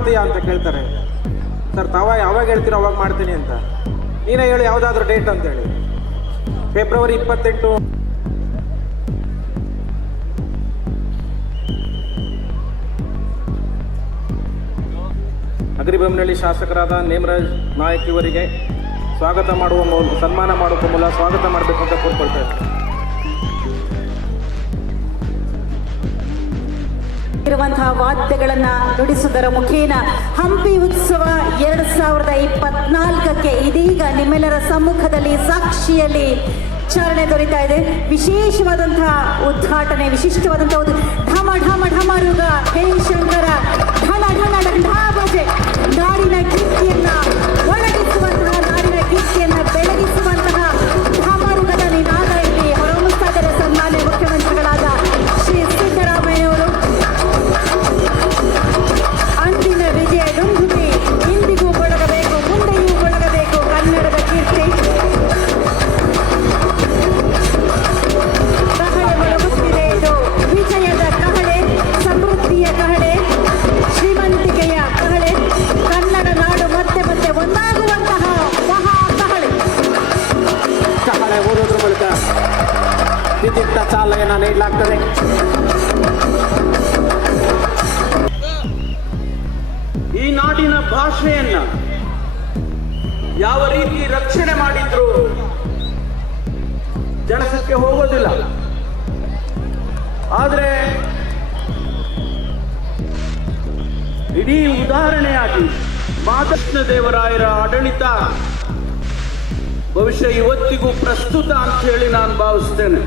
ಮಾಡ್ತೀಯಾ ಅಂತ ಕೇಳ್ತಾರೆ. ಸರ್, ತಾವ ಯಾವಾಗ ಹೇಳ್ತೀರೋ ಅವಾಗ ಮಾಡ್ತೀನಿ ಅಂತ. ನೀನೇ ಹೇಳಿ ಯಾವುದಾದ್ರೂ ಡೇಟ್ ಅಂತೇಳಿ ಫೆಬ್ರವರಿ ಇಪ್ಪತ್ತೆಂಟು. ಅಗ್ರಿಬೊಮ್ಮನಹಳ್ಳಿ ಶಾಸಕರಾದ ನೇಮರಾಜ್ ನಾಯಕ್ ಇವರಿಗೆ ಸ್ವಾಗತ ಮಾಡುವ ಮೂಲಕ ಸನ್ಮಾನ ಮಾಡುವ ಮೂಲಕ ಸ್ವಾಗತ ಮಾಡಬೇಕು ಅಂತ ಕೋರ್ಕೊಳ್ತಾ ಇದ್ದಾರೆ. ಇರುವಂತಹ ವಾದ್ಯಗಳನ್ನ ನುಡಿಸುವುದರ ಮುಖೇನ ಹಂಪಿ ಉತ್ಸವ ಎರಡ್ ಸಾವಿರದ ಇಪ್ಪತ್ನಾಲ್ಕಕ್ಕೆ ಇದೀಗ ನಿಮ್ಮೆಲ್ಲರ ಸಮ್ಮುಖದಲ್ಲಿ ಸಾಕ್ಷಿಯಲ್ಲಿ ಚಾಲನೆ ದೊರೀತಾ ಇದೆ. ವಿಶೇಷವಾದಂತಹ ಉದ್ಘಾಟನೆ, ವಿಶಿಷ್ಟವಾದಂತಹ ಒಂದು ಢಮ ಢಮ ಢಮರುಗ ಚಾಲನೆಯನ್ನು ನೀಡಲಾಗ್ತದೆ ಈ ನಾಡಿನ ಭಾಷೆಯನ್ನ ಯಾವ ರೀತಿ ರಕ್ಷಣೆ ಮಾಡಿದ್ರು ಜನಸಕ್ಕೆ ಹೋಗೋದಿಲ್ಲ. ಆದ್ರೆ ಇಡೀ ಉದಾಹರಣೆಯಾಗಿ ಮಾದೃಷ್ಣ ದೇವರಾಯರ ಆಡಳಿತ ಬಹುಶಃ ಇವತ್ತಿಗೂ ಪ್ರಸ್ತುತ ಅಂತ ಹೇಳಿ ನಾನು ಭಾವಿಸ್ತೇನೆ.